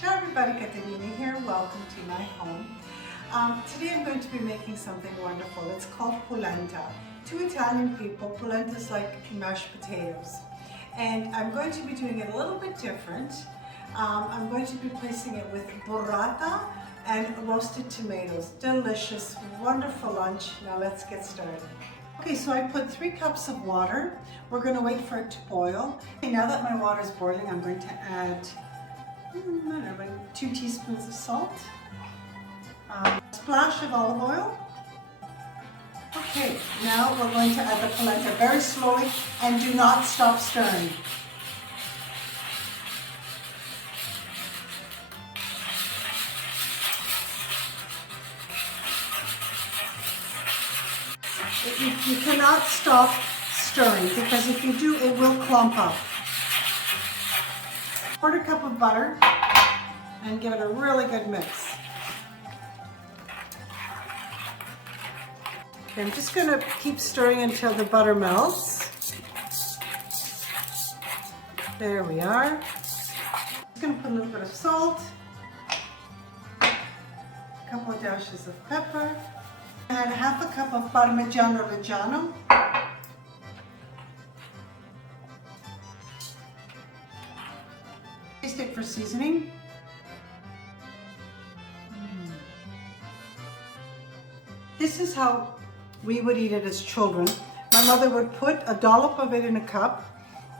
Ciao everybody, Caterina here. Welcome to my home. Today I'm going to be making something wonderful. It's called polenta. To Italian people, polenta is like mashed potatoes. And I'm going to be doing it a little bit different. I'm going to be placing it with burrata and roasted tomatoes. Delicious, wonderful lunch. Now let's get started. Okay, so I put 3 cups of water. We're going to wait for it to boil. Okay, now that my water is boiling, I'm going to add 2 teaspoons of salt, a splash of olive oil. Okay, now we're going to add the polenta very slowly and do not stop stirring. You cannot stop stirring because if you do, it will clump up. 1/4 cup of butter and give it a really good mix. Okay, I'm just going to keep stirring until the butter melts. There we are. I'm going to put a little bit of salt, a couple of dashes of pepper, and 1/2 cup of Parmigiano Reggiano. Taste it for seasoning. This is how we would eat it as children. My mother would put a dollop of it in a cup.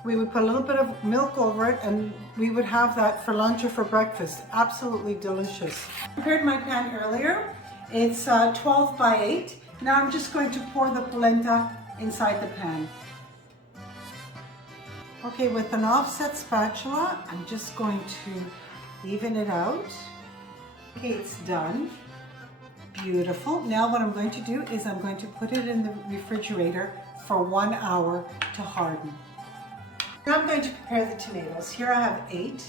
We would put a little bit of milk over it and we would have that for lunch or for breakfast. Absolutely delicious. I prepared my pan earlier. It's 12 by 8. Now I'm just going to pour the polenta inside the pan. Okay, with an offset spatula, I'm just going to even it out. Okay, it's done. Beautiful. Now what I'm going to do is I'm going to put it in the refrigerator for 1 hour to harden. Now I'm going to prepare the tomatoes. Here I have 8.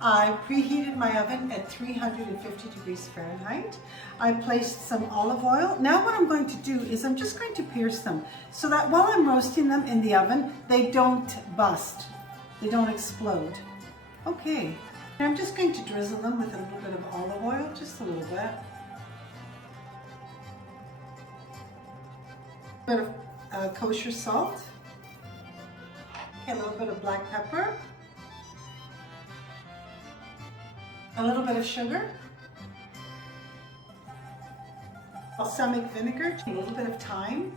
I preheated my oven at 350 degrees Fahrenheit. I placed some olive oil. Now what I'm going to do is I'm just going to pierce them so that while I'm roasting them in the oven, they don't bust. They don't explode. Okay, now I'm just going to drizzle them with a little bit of olive oil, just a little bit. A bit of kosher salt. Okay, a little bit of black pepper. A little bit of sugar, balsamic vinegar, a little bit of thyme,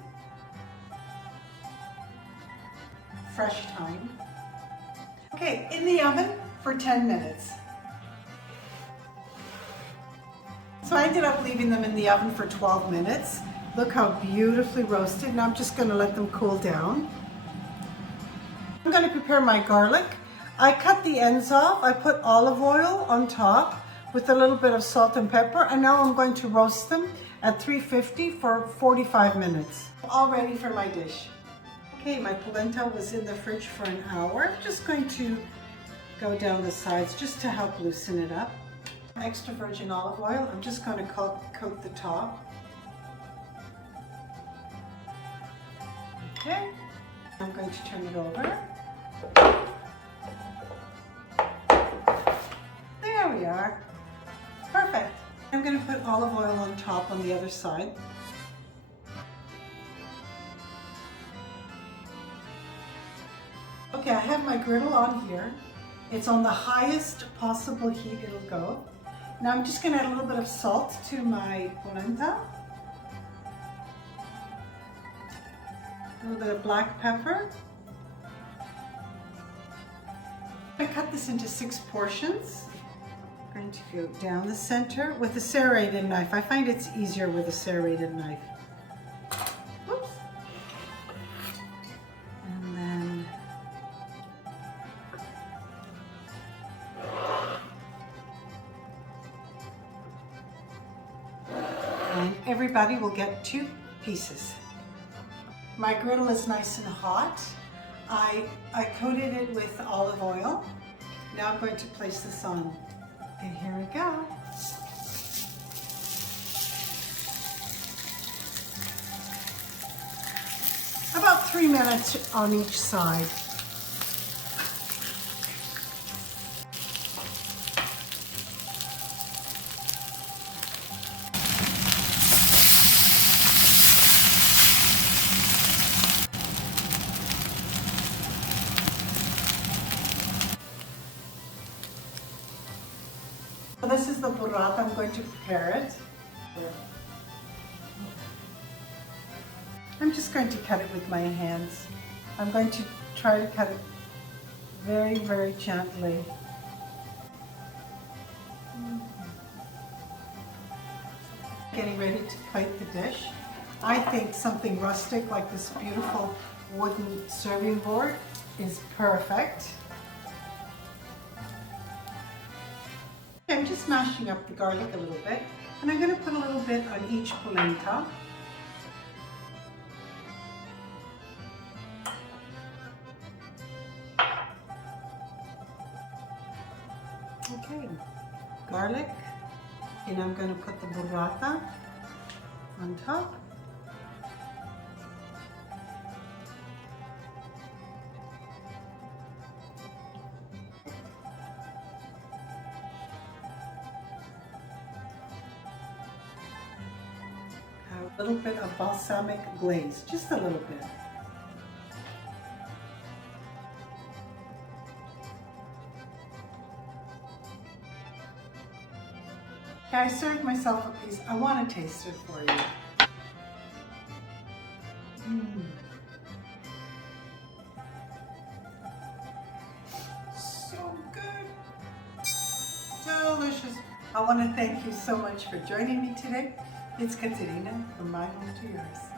fresh thyme. Okay, in the oven for 10 minutes. So I ended up leaving them in the oven for 12 minutes. Look how beautifully roasted. Now I'm just going to let them cool down. I'm going to prepare my garlic. I cut the ends off. I put olive oil on top with a little bit of salt and pepper, and now I'm going to roast them at 350 for 45 minutes. All ready for my dish. Okay, my polenta was in the fridge for an hour. I'm just going to go down the sides just to help loosen it up. Extra virgin olive oil. I'm just going to coat the top. Okay, I'm going to turn it over. There we are. Perfect. I'm going to put olive oil on top on the other side. Okay, I have my griddle on here. It's on the highest possible heat it'll go. Now I'm just going to add a little bit of salt to my polenta. A little bit of black pepper. I cut this into 6 portions. I'm going to go down the center with a serrated knife. I find it's easier with a serrated knife. Oops. And then everybody will get 2 pieces. My griddle is nice and hot. I coated it with olive oil. Now I'm going to place this on. And here we go. About 3 minutes on each side. this is the burrata. I'm going to prepare it. I'm just going to cut it with my hands. I'm going to try to cut it very, very gently. Getting ready to plate the dish. I think something rustic like this beautiful wooden serving board is perfect. I'm just mashing up the garlic a little bit, and I'm going to put a little bit on each polenta. Okay, garlic, and I'm going to put the burrata on top. A little bit of balsamic glaze, just a little bit. Okay, I served myself a piece. I want to taste it for you. So good. Delicious. I want to thank you so much for joining me today. It's Katerina from My Home to Yours.